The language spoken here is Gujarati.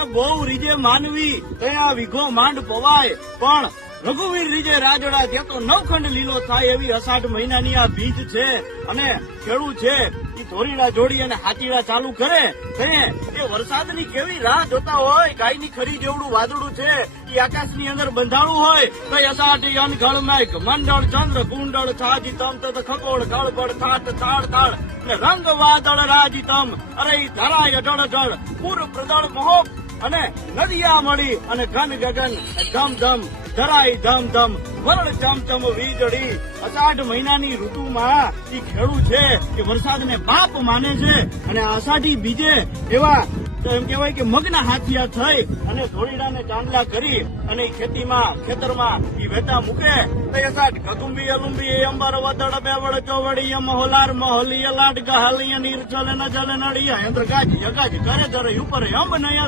ને બહુ રીજે માનવી ત્યાં વીઘો માંડ પવાય, પણ રઘુવીર રીજે રાજડા ત્યાં તો નવખંડ લીલો થાય એવી અષાઢ મહિનાની આ બીજ છે. અને ખેડૂત છે એ ધોરીડા જોડી અને હાથીડા ચાલુ કરે એ વરસાદની કેવી રાહ જોતા હોય. ગાયની ખરી જેવડું વાદળું છે એ આકાશની અંદર બંધાણું હોય તો અષાઢી અનઘળ મેઘ મંડળ ચંદ્ર કુંડળ છાજી તમ તત ખગોળ ગળબડ થાટ તાળ તાળ અને રંગ વાદળ રાજીતમ અરે ધરાય અઢળ અઢળ પૂર પ્રદળ મહોપ અને નદિયા મળી અને ઘન ગગન ધમ ધમ ધરાય ધમ ધમ વરણ ચમચમ વીજળી. અષાઢ મહિનાની ઋતુમાં એ ખેડૂત છે એ વરસાદને બાપ માને છે અને અષાઢી બીજે એવા એમ કહેવાય કે મગના હાથિયા થઈ અને ધોળીડાને ચાંદલા કરી અને ખેતરમાં એ વેતા મૂકે તો અષાઢ કદુંબી અલુંબી અંબર વદળ બેવડ ચોવડી મહોલાર મહોલી લાડ ગહાલી નીર ચલે ન જલે નડિયા ઇન્દ્ર ગાજ યગાજ કરે જરે ઉપર અંબ નયા